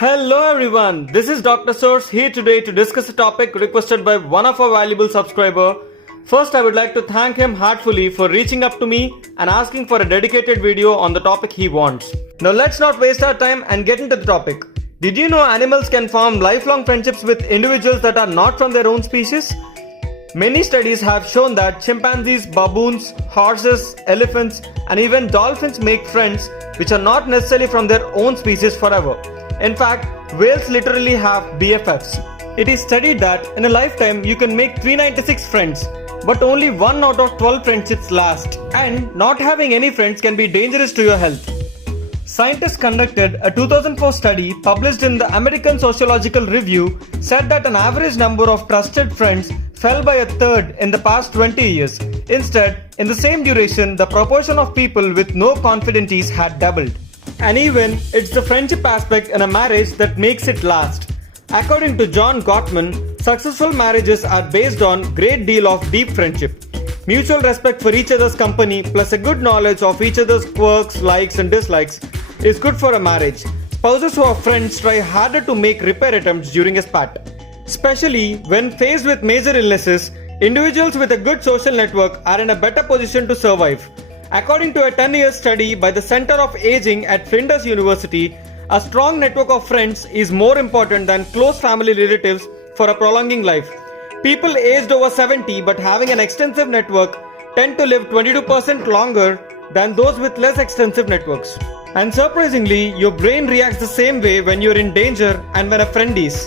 Hello everyone, this is Dr.Source here today to discuss a topic requested by one of our valuable subscriber. First, I would like to thank him heartfully for reaching up to me and asking for a dedicated video on the topic he wants. Now let's not waste our time and get into the topic. Did you know animals can form lifelong friendships with individuals that are not from their own species? Many studies have shown that chimpanzees, baboons, horses, elephants, and even dolphins make friends which are not necessarily from their own species forever. In fact, whales literally have BFFs. It is studied that in a lifetime you can make 396 friends, but only 1 out of 12 friendships last. And not having any friends can be dangerous to your health. Scientists conducted a 2004 study published in the American Sociological Review said that an average number of trusted friends fell by a third in the past 20 years. Instead, in the same duration, the proportion of people with no confidences had doubled. And even, it's the friendship aspect in a marriage that makes it last. According to John Gottman, successful marriages are based on great deal of deep friendship. Mutual respect for each other's company plus a good knowledge of each other's quirks, likes and dislikes is good for a marriage. Spouses who are friends try harder to make repair attempts during a spat. Especially when faced with major illnesses, individuals with a good social network are in a better position to survive. According to a 10-year study by the Center of Aging at Flinders University, a strong network of friends is more important than close family relatives for a prolonging life. People aged over 70 but having an extensive network tend to live 22% longer than those with less extensive networks. And surprisingly, your brain reacts the same way when you're in danger and when a friend is.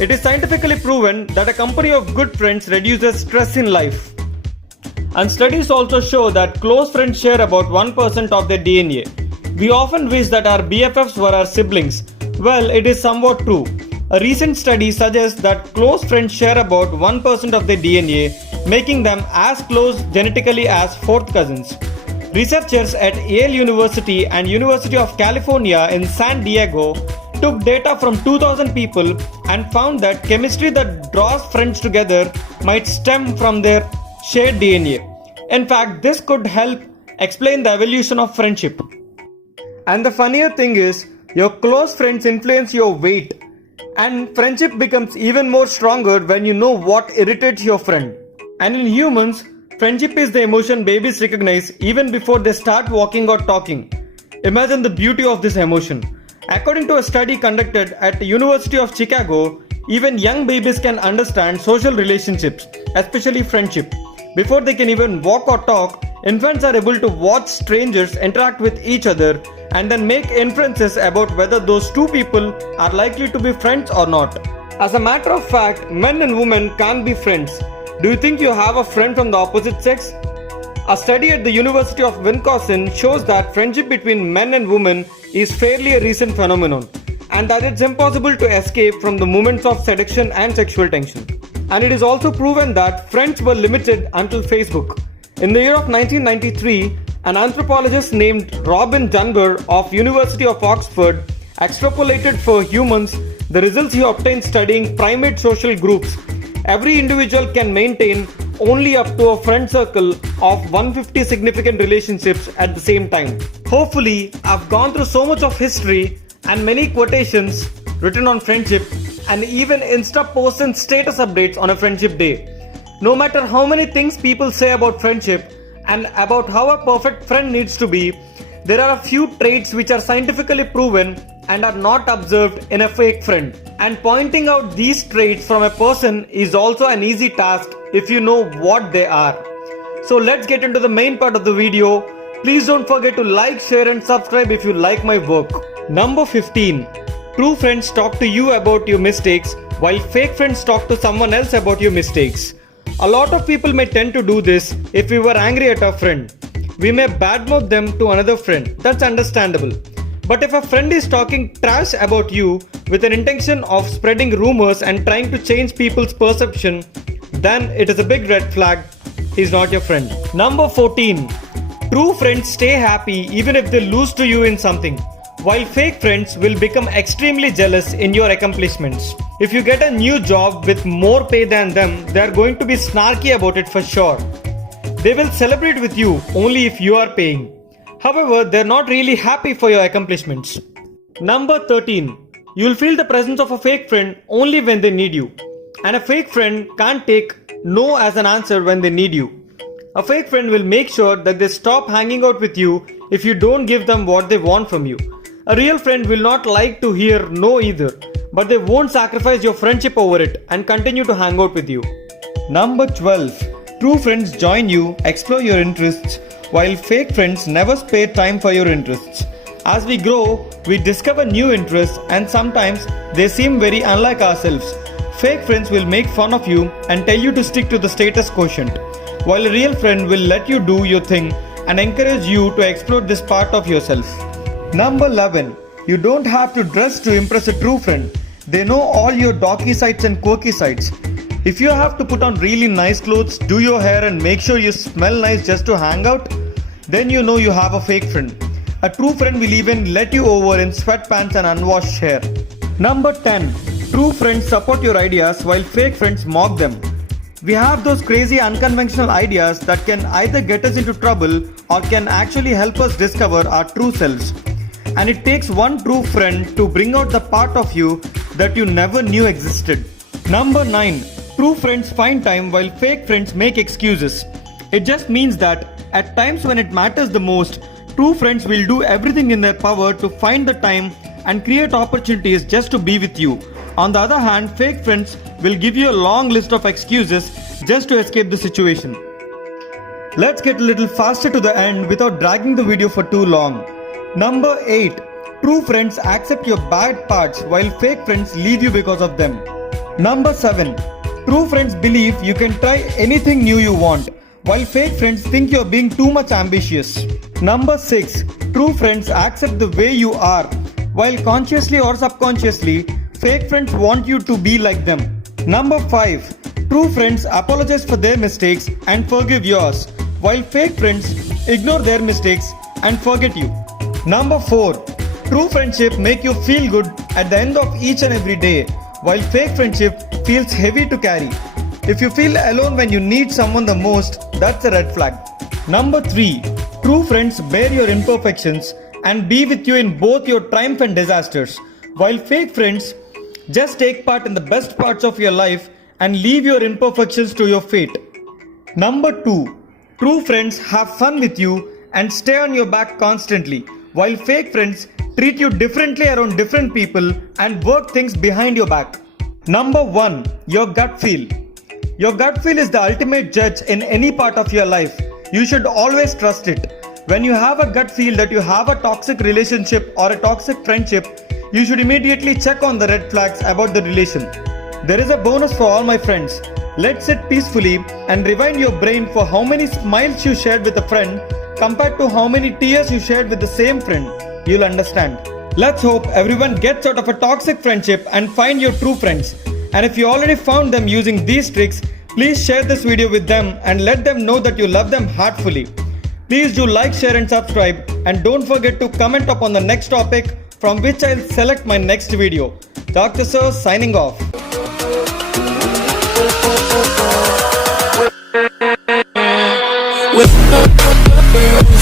It is scientifically proven that a company of good friends reduces stress in life. And studies also show that close friends share about 1% of their DNA. We often wish that our BFFs were our siblings. Well, it is somewhat true. A recent study suggests that close friends share about 1% of their DNA, making them as close genetically as fourth cousins. Researchers at Yale University and University of California in San Diego took data from 2,000 people and found that chemistry that draws friends together might stem from their shared DNA. In fact, this could help explain the evolution of friendship. And the funnier thing is, your close friends influence your weight, and friendship becomes even more stronger when you know what irritates your friend. And in humans, friendship is the emotion babies recognize even before they start walking or talking. Imagine the beauty of this emotion. According to a study conducted at the University of Chicago, even young babies can understand social relationships, especially friendship. Before they can even walk or talk, infants are able to watch strangers interact with each other and then make inferences about whether those two people are likely to be friends or not. As a matter of fact, men and women can't be friends. Do you think you have a friend from the opposite sex? A study at the University of Wisconsin shows that friendship between men and women is fairly a recent phenomenon, and that it's impossible to escape from the moments of seduction and sexual tension. And it is also proven that friends were limited until Facebook. In the year of 1993, an anthropologist named Robin Dunbar of University of Oxford extrapolated for humans the results he obtained studying primate social groups. Every individual can maintain only up to a friend circle of 150 significant relationships at the same time. Hopefully, I've gone through so much of history and many quotations written on friendship and even Insta posts and status updates on a friendship day. No matter how many things people say about friendship and about how a perfect friend needs to be, there are a few traits which are scientifically proven and are not observed in a fake friend. And pointing out these traits from a person is also an easy task if you know what they are. So let's get into the main part of the video. Please don't forget to like, share and subscribe if you like my work. Number 15. True friends talk to you about your mistakes while fake friends talk to someone else about your mistakes. A lot of people may tend to do this if we were angry at our friend. We may badmouth them to another friend. That's understandable. But if a friend is talking trash about you with an intention of spreading rumors and trying to change people's perception, then it is a big red flag. He's not your friend. Number 14. True friends stay happy even if they lose to you in something, while fake friends will become extremely jealous in your accomplishments. If you get a new job with more pay than them, they are going to be snarky about it for sure. They will celebrate with you only if you are paying. However, they're not really happy for your accomplishments. Number 13. You will feel the presence of a fake friend only when they need you. And a fake friend can't take no as an answer when they need you. A fake friend will make sure that they stop hanging out with you if you don't give them what they want from you. A real friend will not like to hear no either, but they won't sacrifice your friendship over it and continue to hang out with you. Number 12. True friends join you, explore your interests, while fake friends never spare time for your interests. As we grow, we discover new interests and sometimes they seem very unlike ourselves. Fake friends will make fun of you and tell you to stick to the status quotient, while a real friend will let you do your thing and encourage you to explore this part of yourself. Number 11. You don't have to dress to impress a true friend. They know all your dorky sides and quirky sides. If you have to put on really nice clothes, do your hair and make sure you smell nice just to hang out, then you know you have a fake friend. A true friend will even let you over in sweatpants and unwashed hair. Number 10. True friends support your ideas while fake friends mock them. We have those crazy unconventional ideas that can either get us into trouble or can actually help us discover our true selves. And it takes one true friend to bring out the part of you that you never knew existed. Number 9. True friends find time while fake friends make excuses. It just means that at times when it matters the most, true friends will do everything in their power to find the time and create opportunities just to be with you. On the other hand, fake friends will give you a long list of excuses just to escape the situation. Let's get a little faster to the end without dragging the video for too long. Number 8. True friends accept your bad parts while fake friends leave you because of them. Number 7. True friends believe you can try anything new you want, while fake friends think you're being too much ambitious. Number 6. True friends accept the way you are, while consciously or subconsciously, fake friends want you to be like them. Number 5. True friends apologize for their mistakes and forgive yours, while fake friends ignore their mistakes and forget you. Number 4. True friendship make you feel good at the end of each and every day, while fake friendship feels heavy to carry. If you feel alone when you need someone the most, that's a red flag. Number 3. True friends bear your imperfections and be with you in both your triumph and disasters, while fake friends just take part in the best parts of your life and leave your imperfections to your fate. Number 2. True friends have fun with you and stay on your back constantly, while fake friends treat you differently around different people and work things behind your back. Number 1. Your gut feel. Your gut feel is the ultimate judge in any part of your life. You should always trust it. When you have a gut feel that you have a toxic relationship or a toxic friendship, you should immediately check on the red flags about the relation. There is a bonus for all my friends. Let's sit peacefully and rewind your brain for how many smiles you shared with a friend compared to how many tears you shared with the same friend. You'll understand. Let's hope everyone gets out of a toxic friendship and find your true friends. And if you already found them using these tricks, please share this video with them and let them know that you love them heartfully. Please do like, share and subscribe, and don't forget to comment upon the next topic from which I'll select my next video. Dr.Source signing off. With